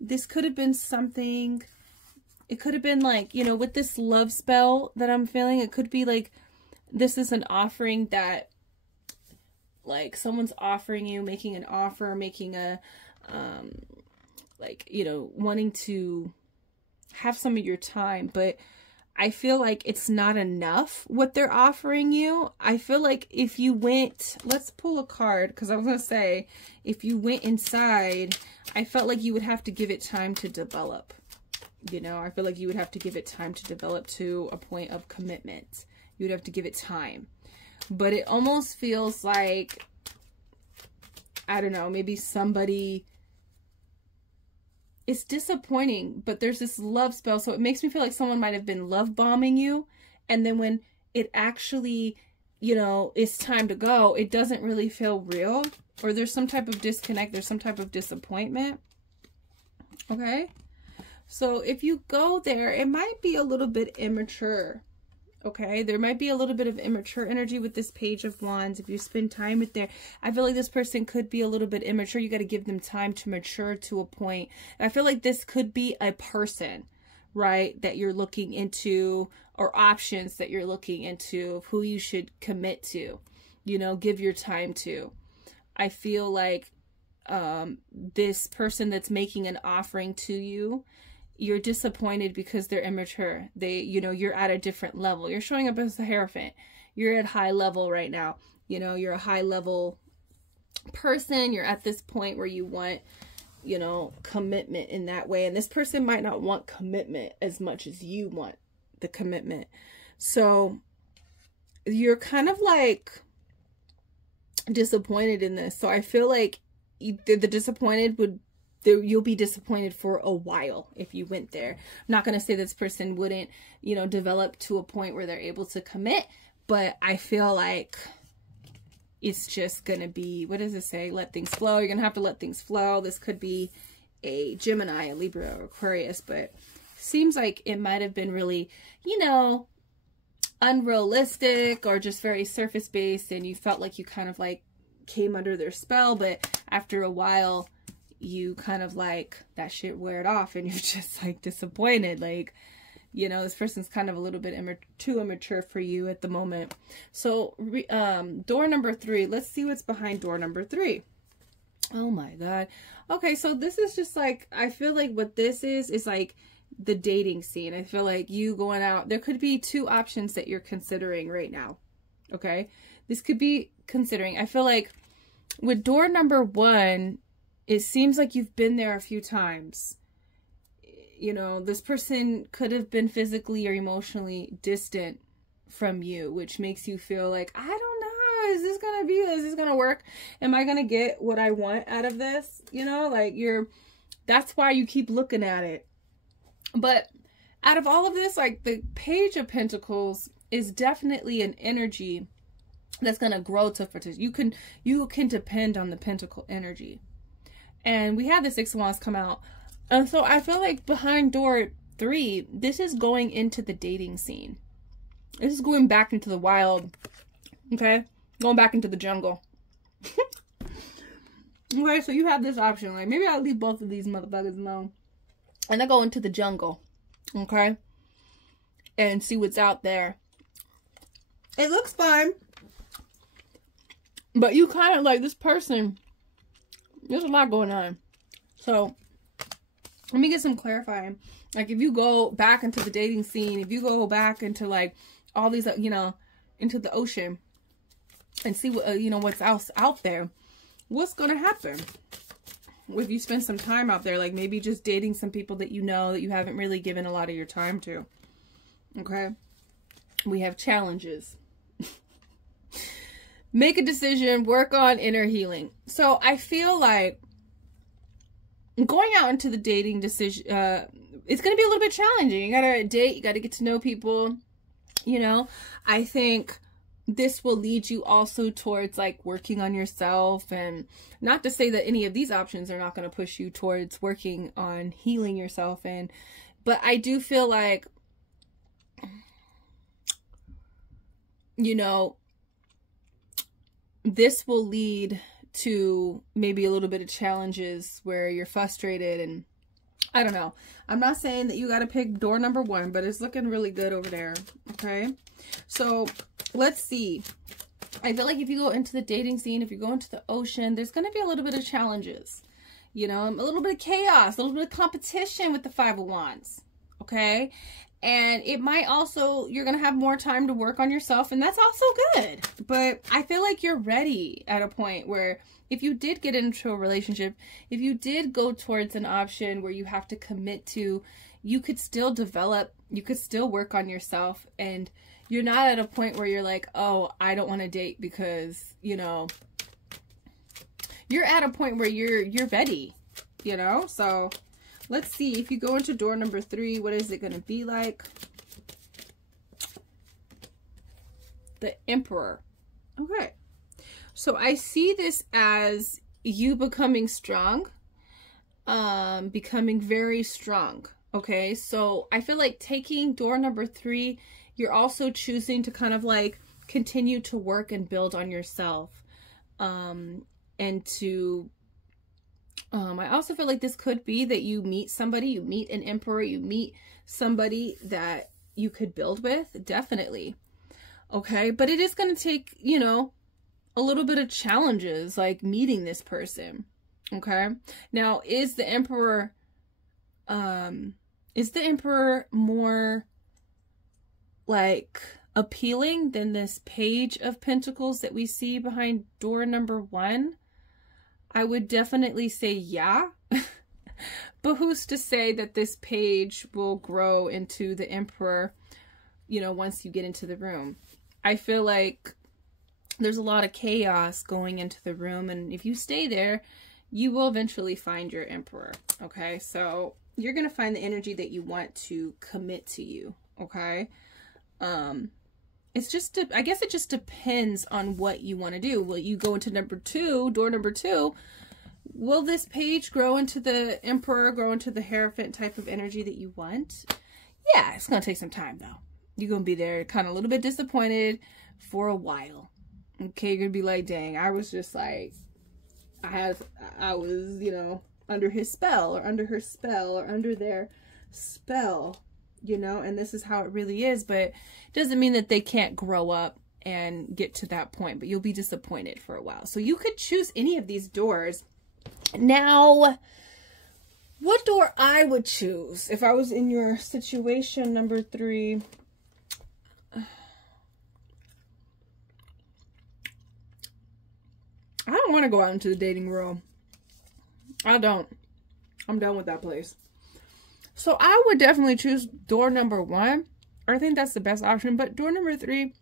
This could have been something it could have been like, you know, with this love spell that I'm feeling, it could be like, this is an offering that, like, someone's offering you, making an offer, making a, like, you know, wanting to have some of your time, but I feel like it's not enough what they're offering you. I feel like if you went, let's pull a card, because I was going to say, if you went inside, I felt like you would have to give it time to develop. You know, I feel like you would have to give it time to develop to a point of commitment. You would have to give it time. But it almost feels like, I don't know, maybe somebody, it's disappointing, but there's this love spell. So it makes me feel like someone might have been love bombing you. And then when it actually, you know, it's time to go, it doesn't really feel real. Or there's some type of disconnect. There's some type of disappointment. Okay. So if you go there, it might be a little bit immature. Okay, there might be a little bit of immature energy with this Page of Wands. If you spend time with there, I feel like this person could be a little bit immature. You got to give them time to mature to a point. And I feel like this could be a person, right, that you're looking into, or options that you're looking into of who you should commit to, you know, give your time to. I feel like this person that's making an offering to you, you're disappointed because they're immature. They, you know, you're at a different level. You're showing up as a Hierophant. You're at high level right now. You know, you're a high level person. You're at this point where you want, you know, commitment in that way. And this person might not want commitment as much as you want the commitment. So you're kind of like disappointed in this. So I feel like the disappointed would, you'll be disappointed for a while if you went there. I'm not going to say this person wouldn't, you know, develop to a point where they're able to commit, but I feel like it's just going to be, what does it say? Let things flow. You're going to have to let things flow. This could be a Gemini, a Libra, or Aquarius, but seems like it might have been really, you know, unrealistic or just very surface based, and you felt like you kind of like came under their spell, but after a while, you kind of like, that shit wear it off and you're just like disappointed. Like, you know, this person's kind of a little bit too immature for you at the moment. So, door number 3, let's see what's behind door number 3. Oh my God. Okay. So this is just like, I feel like what this is like the dating scene. I feel like you going out, there could be 2 options that you're considering right now. Okay. This could be considering, I feel like with door number 1, it seems like you've been there a few times. You know, this person could have been physically or emotionally distant from you, which makes you feel like, I don't know, is this going to work? Am I going to get what I want out of this? You know, like that's why you keep looking at it. But out of all of this, like the Page of Pentacles is definitely an energy that's going to grow to fruition. You can depend on the Pentacle energy. And we had the 6 of Wands come out. And so I feel like behind door 3, this is going into the dating scene. This is going back into the wild. Okay? Going back into the jungle. Okay, so you have this option. Like, maybe I'll leave both of these motherfuckers alone. And I go into the jungle. Okay? And see what's out there. It looks fine. But you kind of like this person. There's a lot going on. So, let me get some clarifying. Like, if you go back into the dating scene, if you go back into, like, all these, you know, into the ocean and see what, you know, what's out there, what's going to happen? If you spend some time out there, like, maybe just dating some people that you know that you haven't really given a lot of your time to. Okay? We have challenges. Make a decision, work on inner healing. So I feel like going out into the dating decision, it's going to be a little bit challenging. You got to date, you got to get to know people, you know. I think this will lead you also towards like working on yourself, and not to say that any of these options are not going to push you towards working on healing yourself. But I do feel like, you know, this will lead to maybe a little bit of challenges where you're frustrated and I don't know. I'm not saying that you got to pick door number 1, but it's looking really good over there. Okay. So let's see. I feel like if you go into the dating scene, if you go into the ocean, there's going to be a little bit of challenges, you know, a little bit of chaos, a little bit of competition with the 5 of Wands. Okay. And it might also, you're going to have more time to work on yourself, and that's also good. But I feel like you're ready at a point where if you did get into a relationship, if you did go towards an option where you have to commit to, you could still develop, you could still work on yourself, and you're not at a point where you're like, oh, I don't want to date because, you know, you're at a point where you're ready, you know? So let's see, if you go into door number 3, what is it going to be like? The Emperor. Okay. So I see this as you becoming strong, becoming very strong. Okay. So I feel like taking door number 3, you're also choosing to kind of like continue to work and build on yourself. And to, I also feel like this could be that you meet somebody, you meet an Emperor, you meet somebody that you could build with, definitely. Okay. But it is going to take, you know, a little bit of challenges, like meeting this person. Okay. Now, is the Emperor more like appealing than this Page of Pentacles that we see behind door number 1? I would definitely say yeah. But who's to say that this page will grow into the Emperor, you know, once you get into the room? I feel like there's a lot of chaos going into the room, and if you stay there, you will eventually find your Emperor. Okay, so you're going to find the energy that you want to commit to you. Okay. It's just, I guess it just depends on what you want to do. Will you go into number 2, door number 2? Will this page grow into the Emperor, grow into the Hierophant type of energy that you want? Yeah, it's going to take some time though. You're going to be there kind of a little bit disappointed for a while. Okay, you're going to be like, dang, I was just like, I was, you know, under his spell or under her spell or under their spell, you know, and this is how it really is. But it doesn't mean that they can't grow up and get to that point, but you'll be disappointed for a while. So you could choose any of these doors. Now, what door I would choose if I was in your situation, number 3, I don't want to go out into the dating world. I don't. I'm done with that place. So I would definitely choose door number 1. I think that's the best option. But door number 3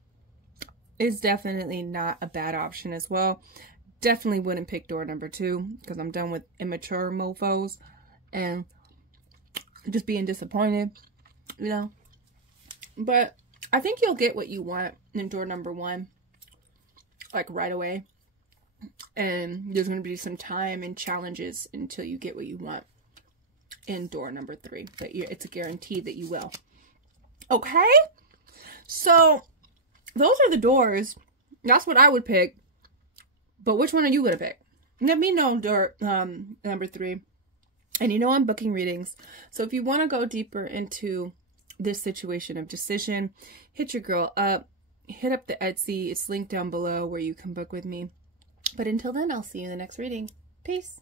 is definitely not a bad option as well. Definitely wouldn't pick door number 2 because I'm done with immature mofos and just being disappointed, you know. But I think you'll get what you want in door number 1, like right away. And there's going to be some time and challenges until you get what you want in door number 3. But it's a guarantee that you will. Okay? So, those are the doors. That's what I would pick. But which one are you going to pick? Let me know, door number 3. And you know I'm booking readings. So if you want to go deeper into this situation of decision, hit your girl up. Hit up the Etsy. It's linked down below where you can book with me. But until then, I'll see you in the next reading. Peace.